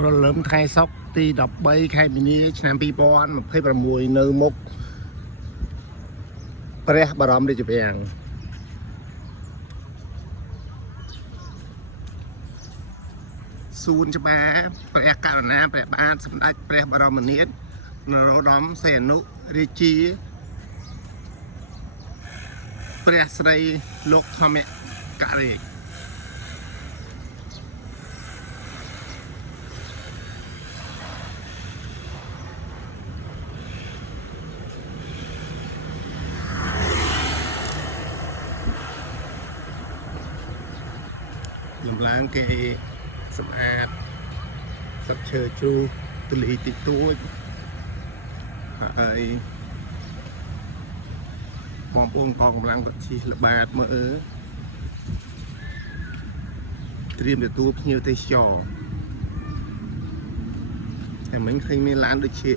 ប្រលឹមថ្ងៃសុក្រទី13ខែមីនាឆ្នាំ2026នៅមុខព្រះបរមរាជវាំងសួនច្បារព្រះករុណាព្រះបាទសម្ដេចព្រះបរមនាថនរោត្តមសីហនុរាជាព្រះស្រីលោកធម្មករាជដំឡើងគេសម្អាតសត្វឈើជ្រូកទលីតិចតួចហើយបងប្អូនកងកម្លាំងក៏ជិះល្បាតមើលត្រៀមទទួលភ្ញៀវទេសចរតែមិញឃើញមានឡានដូចជា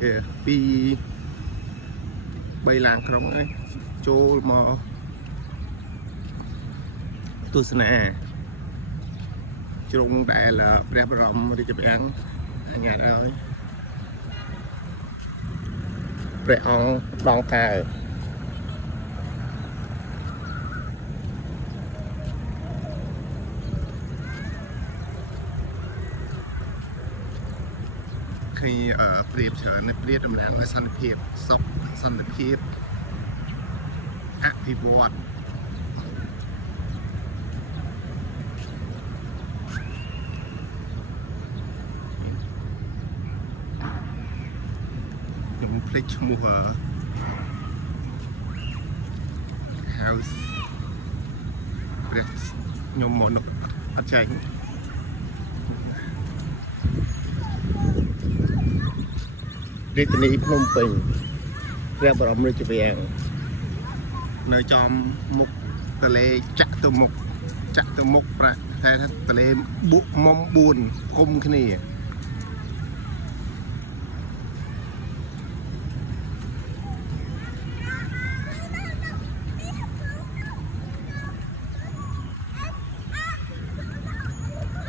2-3ឡានក្រុងấyចូលមកទស្សនាជ្រុងដែលព្រះបរមរាជវាំងអញ្ញាតឲ្យព្រះអង្គដងកើឃើញព្រៀបច្រើននៅព្រៀបតំណាងឲ្យសន្តិភាពសុខសន្តិភាពអភិវឌ្ឍខ្ញុំភ្លេចឈ្មោះhouse ព្រះខ្ញុំមកនោះអត់ចាញ់រាជធានីភ្នំពេញព្រះបរមរាជវាំងនៅចំមុខទន្លេចតុមុខប្រហែលទន្លេបុកមុំ4គុំគ្នា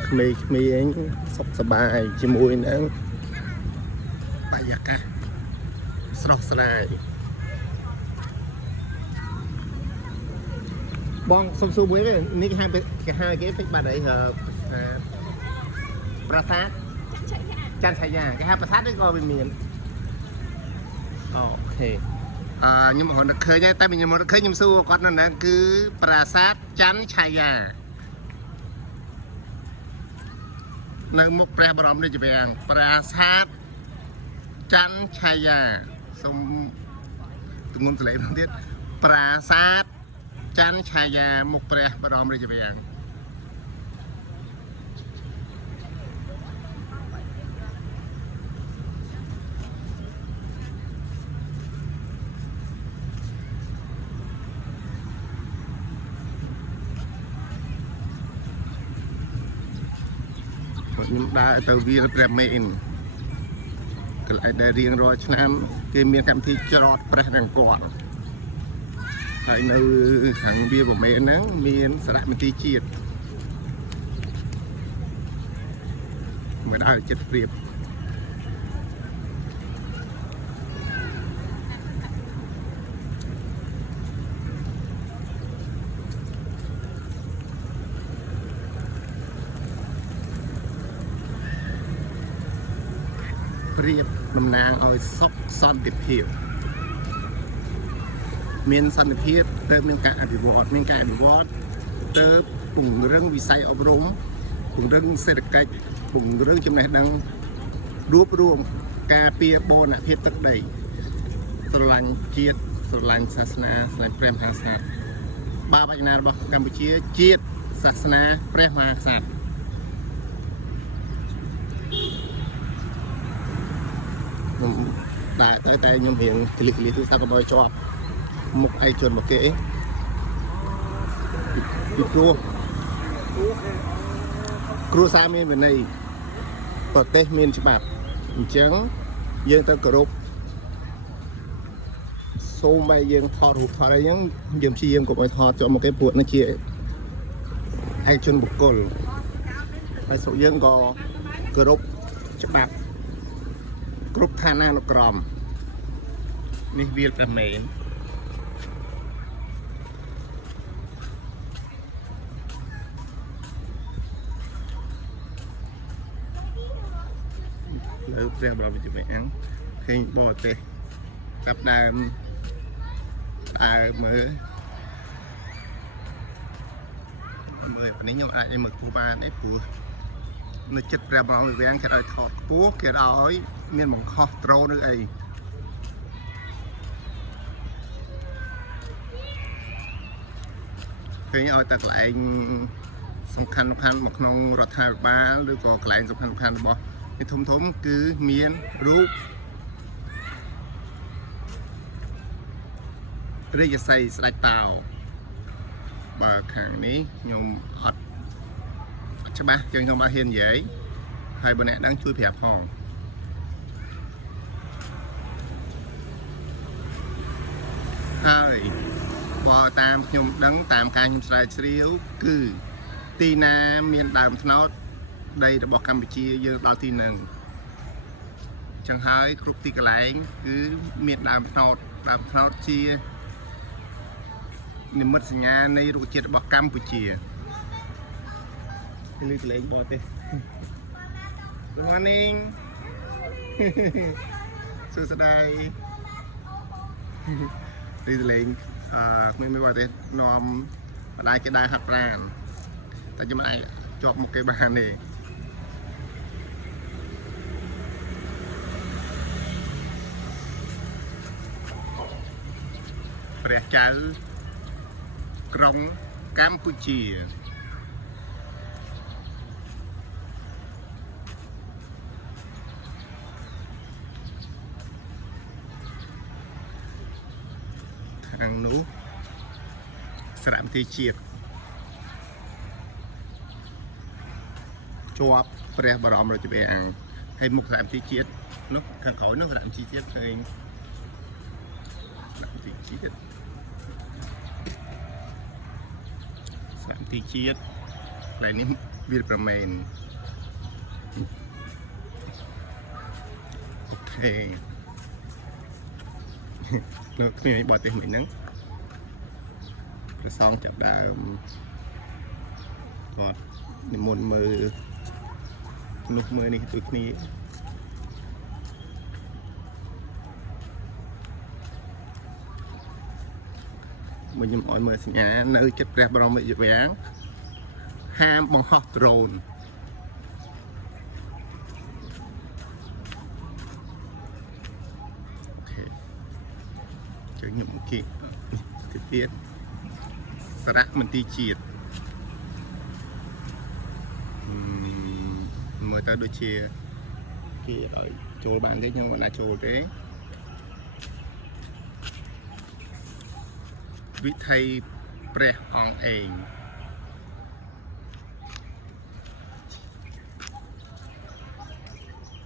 ក្មេងសុខសប្បាយជាមួយនឹងបរិយាកាសស្រស់ស្រាយបងសុំសួរមួយនេះគេហៅគេពេចបាត់អីប្រាសាទច័ន្ទឆាយាគេហៅប្រាសាទឬក៏វាមានអូខេខ្ញុំហៅនឹកឃើញតែខ្ញុំនឹកឃើញខ្ញុំសួរគាត់នៅហ្នឹងគឺប្រាសាទច័ន្ទឆាយានៅមុខព្រះបរមរាជវាំងប្រាសាទច័ន្ទឆាយាសូមទម្ងន់សលេងផងទៀតប្រាសាទច័ន្ទឆាយាមុខព្រះបរមរាជវាំងខ្ញុំដើរទៅវាលព្រះមេនកន្លែងដែលរៀងរាល់ឆ្នាំគេមានកម្មវិធីច្រត់ព្រះនង្គ័លហើយនៅខាងវាលព្រះមេនហ្នឹងមានសារមន្ទីរជាតិមកដើរចិត្តព្រៀបព្រៀបតំណាងឲ្យសុខសន្តិភាពមានសន្តិភាពទៅមានការអភិវឌ្ឍទៅពង្រឹងវិស័យអប់រំពង្រឹងសេដ្ឋកិច្ចពង្រឹងចំណេះដឹងរួបរวมការពារបូរណភាពទឹកដីស្រឡាញ់ជាតិស្រឡាញ់សាសនាស្រឡាញ់ព្រះមហាក្សត្របាបញ្ញារបស់កម្ពុជាជាតិសាសនាព្រះមហាក្សត្រខ្ញុំតែខ្ញុំរៀងក្លិកទូរស័ព្ទក៏ឲ្យជាប់មុខឯជនមកគេពីព្រោះគ្រួសារមានវិន័យប្រទេសមានច្បាប់អញ្ចឹងយើងទៅគោរពសូមឲ្យយើងថតរូបថតអីហ្នឹងយើងព្យាយាមកុំឲ្យថតចូលមកគេពួកនេះជាឯកជនបុគ្គលហើយស្រុកយើងក៏គោរព ច្បាប់គ្រប់ឋានានុក្រមនេះវាប្រមែនលើព្រះបរមរាជវាំងឃើញបរទេសចាប់ដើមមើលនេះខ្ញុំអាចមើលគូបានទេព្រោះនៅចិត្តព្រះបរមរាជវាំងគេឲ្យថតខ្ពស់គេឲ្យមានបង្ខំត្រូនឬអីឃើញឲ្យតែកន្លែងសំខាន់មកក្នុងរដ្ឋាភិបាលឬក៏កន្លែងសំខាន់របស់ទីធំគឺមានរូបរាជសីស្ដេចតោបើខាងនេះខ្ញុំអត់ច្បាស់ជាងខ្ញុំអត់ហ៊ាននិយាយហើយបើអ្នកដឹងជួយប្រាប់ផងហើយបើតាមខ្ញុំដឹងតាមការខ្ញុំស្រាវជ្រាវគឺទីណាមានដើមត្នោតដីរបស់កម្ពុជាយើងដល់ទីនឹងចឹងហើយគ្រប់ទីកន្លែងគឺមានដើមត្នោតជានិមិត្តសញ្ញានៃរុក្ខជាតិរបស់កម្ពុជាលើកលែងបរទេស Good morning សួស្តីលើកលែងគ្មានបរទេសនាំម្ដាយគេដើរហាត់ប្រាណតែខ្ញុំអាចជាប់មុខគេបានទេព្រះចៅក្រុងកម្ពុជាខាងនោះសារមន្ទីរជាតិជាប់ព្រះបរមរាជវាំងហើយមុខសារមន្ទីរជាតិនោះខាងក្រោយនោះសារមន្ទីរជាតិផ្សេងសារមន្ទីរជាតិកន្លែងនេះវាប្រមែនអូខេនៅគ្នាបរទេសមិញហ្នឹងព្រះសង្ឃចាប់ដើមគាត់និមន្តមើលនោះមើលនេះដូចគ្នាមកខ្ញុំឲ្យមើលសញ្ញានៅចិត្តព្រះបរមរាជវាំងហាមបង្ហោះដ្រូនជើងខ្ញុំគេទៀតសារមន្ទីរជាតិមើលទៅដូចជាគេឲ្យចូលបានទេខ្ញុំមិនអាចចូលទេវិថីព្រះអង្គឯង